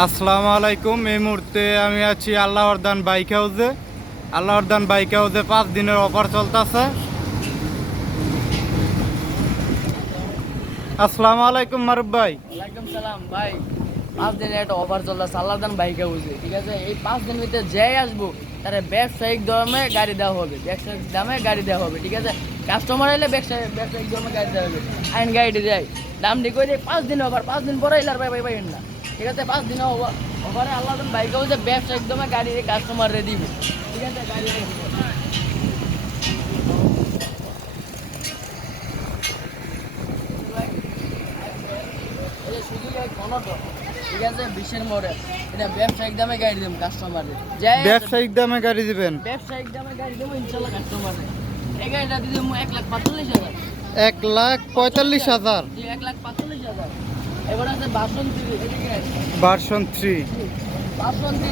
আসসালামু আলাইকুম। এই মুহূর্তে আমি আছি আল্লাহরদান বাইক হাউসে। আল্লাহরদান বাইক হাউসে পাঁচ দিনের অফার চলতেছে। আসসালামু আলাইকুম মারুফ ভাই। ওয়ালাইকুম সালাম ভাই। পাঁচ দিনের একটা অফার চলছে আল্লাহদান বাইকে বুঝে ঠিক আছে? এই পাঁচ দিনের ভিতরে যেই আসব, তার ব্যবসায়িক দামে গাড়ি দেওয়া হবে, ব্যবসায়িক দামে গাড়ি দেওয়া হবে, ঠিক আছে? কাস্টমার এলে ব্যবসায়িক ব্যবসায়িক দামে গাড়ি দেওয়া হবে। আইন গাড়ি দেয়। দাম দিয়ে পাঁচ দিন অফার, পাঁচ দিন পরে এলে আর ভাই ভাই না। ঠিক আছে পাঁচ দিনে অফারে আল্লাহদান বাইকে বুঝে ব্যবসায়িক দামে গাড়ি কাস্টমারে দিব। ঠিক আছে গাড়ি দিব। এই যে শুধু এই কোনোটা, ঠিক আছে বিশের মোড়ে। এটা ব্যবসায়িক দামে গাড়ি দেবো কাস্টমারে ব্যবসায়িক দামে গাড়ি দিবেন। ব্যবসায়িক দামে গাড়ি দেবো ইনশাল্লাহ কাস্টমারে এই গাড়িটা দিয়ে দেবো এক লাখ হাজার। এক লাখ পঁয়তাল্লিশ হাজার। এক লাখ পাঁচচল্লিশ হাজার। এবার আছে ভার্সন থ্রি বাসন্তী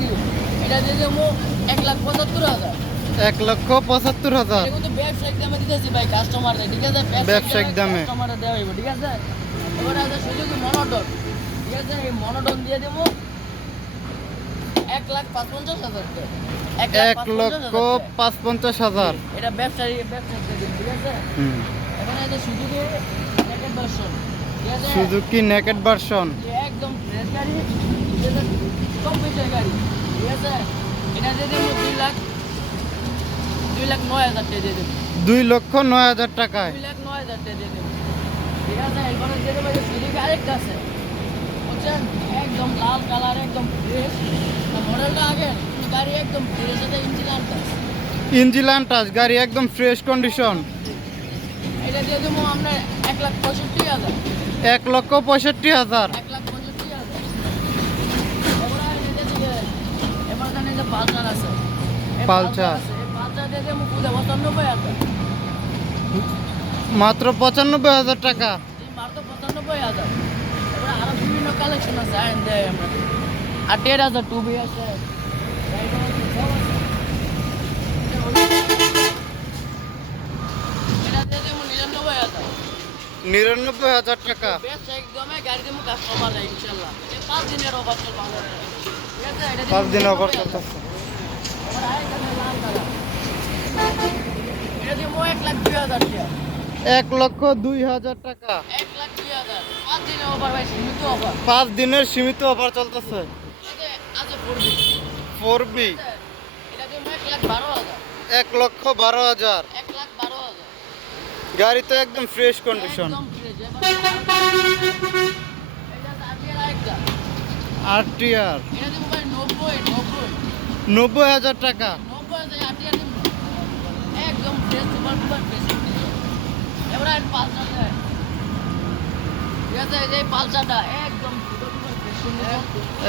এটা দিয়ে দেবো এক লাখ পঁচাত্তর হাজার। এক লক্ষ পঁচাত্তর হাজার। ব্যবসায়িক দামে দিতেছি ভাই কাস্টমারে ঠিক আছে? ব্যবসায়িক দামে। কাস্টমারে দেওয়া হইব ঠিক আছে? এবার আছে সুযোগ মনোটন ঠিক আছে? এই মনোটন দিয়ে দেবো এক লাখ পাঁচ পঞ্চাশ হাজার এক লক্ষ পাঁচ পঞ্চাশ হাজার। এটা ব্যবসায়ী ব্যবসায়িক দিয়ে ঠিক আছে? এখন আছে সুযোগ আছে সুজুকি নেকেট ভার্সন একদম ফ্রেশ গাড়ি ঠিক আছে কম গাড়ি ঠিক আছে? এটা দিয়ে দেবো দুই লাখ দুই লাখ নয় হাজার টাকা দিয়ে দেবো। দুই লক্ষ নয় হাজার টাকায়। দুই লাখ নয় হাজার টাকা দিয়ে দেবো। ঠিক আছে? এরপরে দিয়ে দেবো যে আরেকটা আছে। বুঝছেন? একদম লাল কালার একদম ফ্রেশ মডেলটা আগে গাড়ি একদম ফ্রেশ আছে ইঞ্জিন ইঞ্জিলান টাচ গাড়ি একদম ফ্রেশ কন্ডিশন এটা দিয়ে দেবো আপনার এক লাখ পঁয়ষট্টি হাজার। এক লক্ষ পঁয়ষট্টি হাজার। হাজার। মাত্র পঁচানব্বই হাজার টাকা। আর দেড় হাজার টু বি আছে এটা দিয়ে দেবো নিরানব্বই হাজার নিরানব্বই হাজার টাকা। পাঁচ দিন অফার চলতেছে এক লক্ষ দুই হাজার টাকা। পাঁচ দিনের সীমিত অফার। চলতেছে। Four B. এক লক্ষ বারো হাজার এক লাখ বারো হাজার গাড়ি তো একদম ফ্রেশ কন্ডিশন। আর টি আর। এটা নব্বই হাজার টাকা।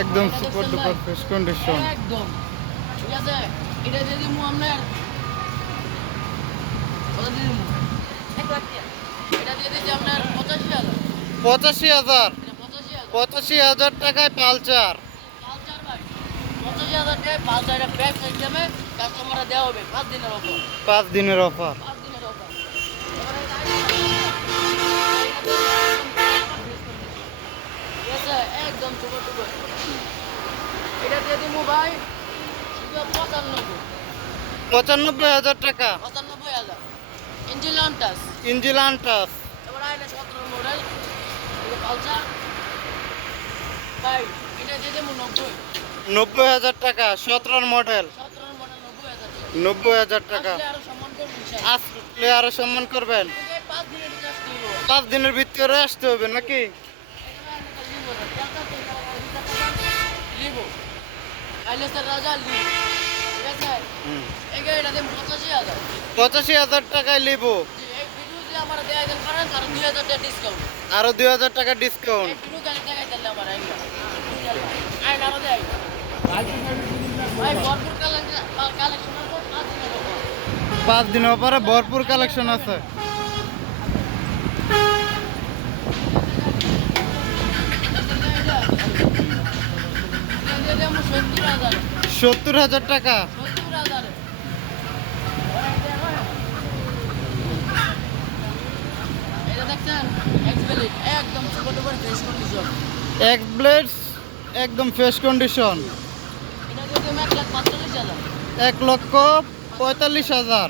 একদম সুপার ডুপার ফ্রেশ কন্ডিশন একদম ঠিক আছে এটা আপনার। কত দিয়ে পঁচাশি হাজার। পঁচাশি হাজার টাকায় পালচার। পাঁচ দিনের অফার। এটা পঁচানব্বই পঁচানব্বই হাজার টাকা। পঁচানব্বই হাজার ইঞ্জিন লন্টাস ইঞ্জিলান টাচ এবার আইলে সতেরো মডেল পালসার ভাই এটা দিয়ে দেবো নব্বই। নব্বই হাজার টাকা সতেরোর মডেল নব্বই হাজার টাকা। আসলে আরও সম্মান করবেন। পাঁচ দিনের ভিতরে আসতে হবে নাকি? রাজা এই পঁচাশি হাজার পঁচাশি টাকায় আরও দুই হাজার টাকা ডিসকাউন্ট পাঁচ দিন পরে ভরপুর কালেকশন আছে সত্তর হাজার টাকা সত্তর হাজার এটা দেখছেন এক্সপেলিট একদম ছোট ছোট ফ্রেশ কন্ডিশন এক ব্লেড একদম ফ্রেশ কন্ডিশন এক লক্ষ পঁয়তাল্লিশ হাজার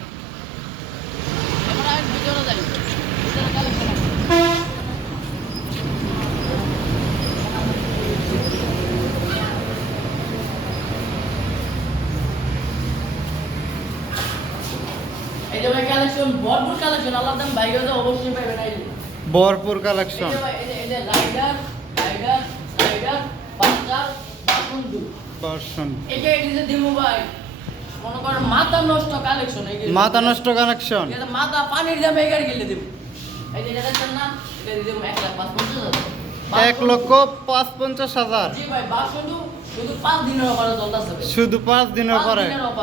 এই যে কালেকশন ভরপুর কালেকশন আল্লাহ দাম আছে অবশ্যই যে। ভরপুর কালেকশন মাথা নষ্ট কালেকশন মাথা নষ্ট মাথা পানির দামে এক লক্ষ পাঁচ পঞ্চাশ হাজার। শুধু পাঁচ দিনের দিনের পরে দিনের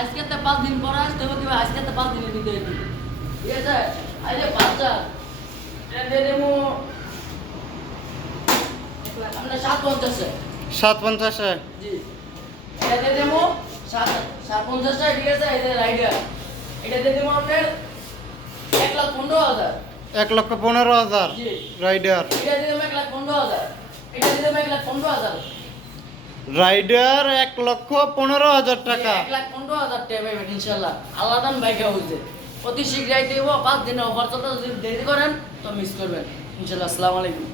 আজকে পাঁচ দিন পরে আসতে হবে আজকে পাঁচ দিনে দিতে হবে ঠিক আছে? সাত পঞ্চাশে সাত দেবো সাত সাত পঞ্চাশটা ঠিক আছে? রাইডার এটা দেবো আপনার এক লাখ পনেরো হাজার। এক লক্ষ পনেরো হাজার। জি। রাইডার রাইডার এক লক্ষ পনেরো হাজার টাকা। এক লাখ পনেরো হাজার টাকা পাইবেন ইনশাল্লাহ আল্লাহ দান বাইকে হচ্ছে অতি শীঘ্রই দেবো, পাঁচ দিনের অফার চলতে যদি দেরি করেন, তো মিস করবেন। ইনশাল্লাহ, আসসালামু আলাইকুম।